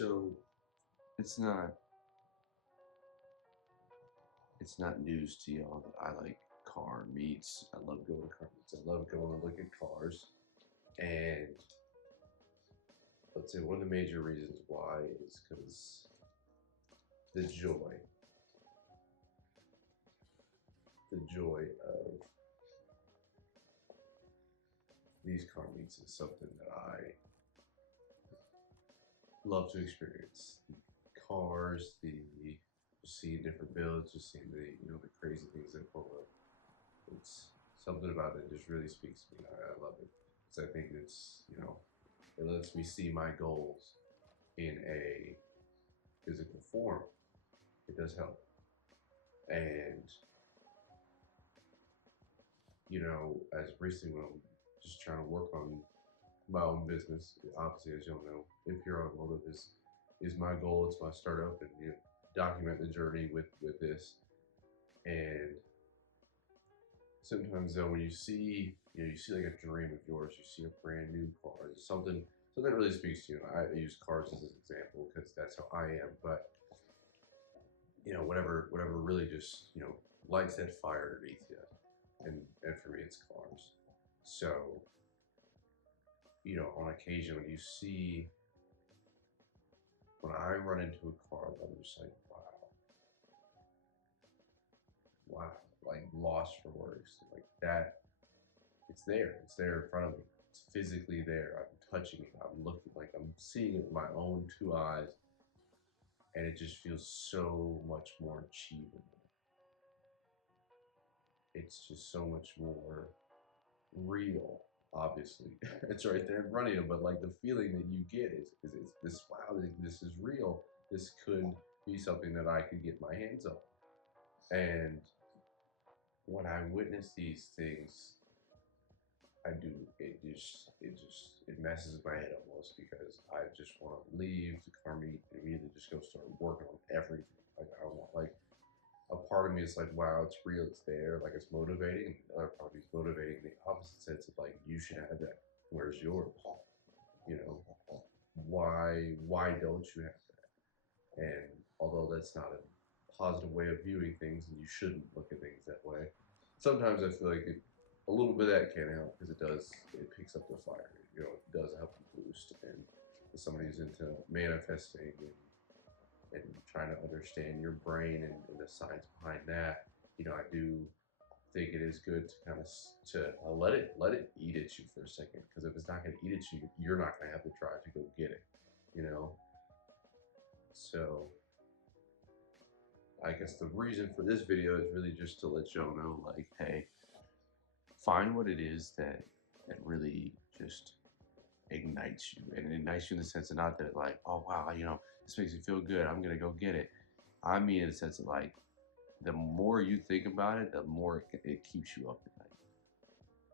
So it's not news to y'all that I like car meets. I love going to car meets. I love going to look at cars. And let's say one of the major reasons why is because the joy of these car meets is something that I love to experience. Cars, just seeing different builds, just seeing the crazy things that pull up. It's something about it just really speaks to me. I love it. So I think it lets me see my goals in a physical form. It does help. And as recently when I'm just trying to work on my own business, obviously as you'll know, Impure Automotive is my goal. It's my startup, and document the journey with this. And sometimes though, when you see like a dream of yours, you see a brand new car, something that really speaks to you. I use cars as an example because that's how I am. But whatever really just lights that fire underneath you, and for me it's cars. So on occasion when I run into a car, I'm just like, wow, like lost for words, like that. It's there in front of me. It's physically there. I'm touching it. I'm looking, like I'm seeing it with my own two eyes, and it just feels so much more achievable. It's just so much more real. Obviously, it's right there in front of you, but like the feeling that you get is this, wow, this is real. This could be something that I could get my hands on. And when I witness these things, it messes my head almost, because I just want to leave the car meet and immediately just go start working on everything. Like I want, like, a part of me is like, wow, it's real, it's there, like it's motivating. And the other part of me is motivating the opposite sense of like, you should have that. Where's yours? Why don't you have that? And although that's not a positive way of viewing things, and you shouldn't look at things that way, sometimes I feel like a little bit of that can help, because it picks up the fire. It does help you boost. And as somebody who's into manifesting and trying to understand your brain and the science behind that, I do think it is good to kind of let it eat at you for a second, because if it's not going to eat at you, you're not going to have the drive to go get it. So I guess the reason for this video is really just to let y'all know, like, hey, find what it is that really just ignites you. And it ignites you in the sense of, not that like, oh wow, this makes me feel good, I'm gonna go get it. I mean in the sense of like, the more you think about it, the more it keeps you up at night.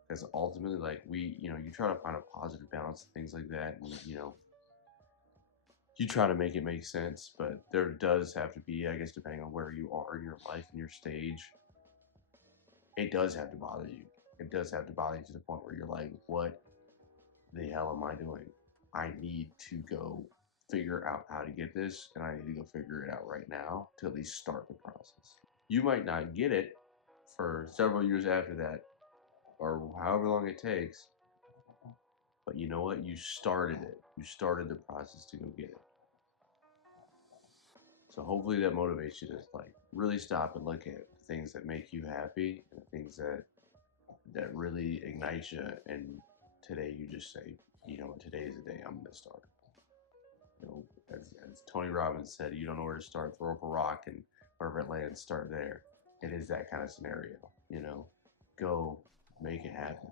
Because ultimately, like, you try to find a positive balance and things like that, and you try to make it make sense, but there does have to be, I guess, depending on where you are in your life and your stage, it does have to bother you. It does have to bother you to the point where you're like, what the hell am I doing? I need to go figure out how to get this, and I need to go figure it out right now to at least start the process. You might not get it for several years after that, or however long it takes, but you know what? You started it. You started the process to go get it. So hopefully that motivates you to like really stop and look at things that make you happy, and the things that really ignite you. And today you just say, today is the day I'm going to start. As Tony Robbins said, you don't know where to start, throw up a rock, and wherever it lands, start there. It is that kind of scenario. Go make it happen.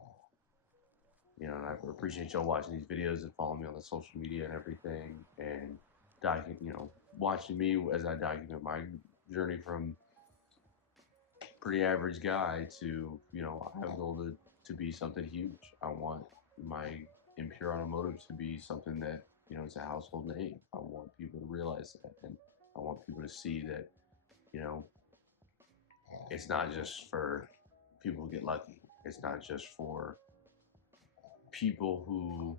And I appreciate y'all watching these videos and following me on the social media and everything, and watching me as I document my journey from pretty average guy to, I have a goal to be something huge. I want my Impure Automotive to be something that, it's a household name. I want people to realize that, and I want people to see that, it's not just for people who get lucky. It's not just for people who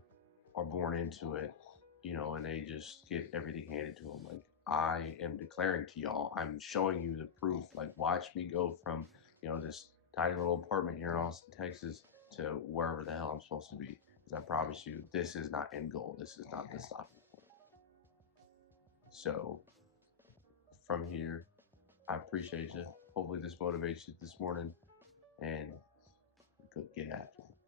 are born into it. and they just get everything handed to them. Like, I am declaring to y'all, I'm showing you the proof. Like, watch me go from, this tiny little apartment here in Austin, Texas, to wherever the hell I'm supposed to be. Because I promise you, this is not end goal. This is not the stopping point. So, from here, I appreciate you. Hopefully, this motivates you this morning, and get after it.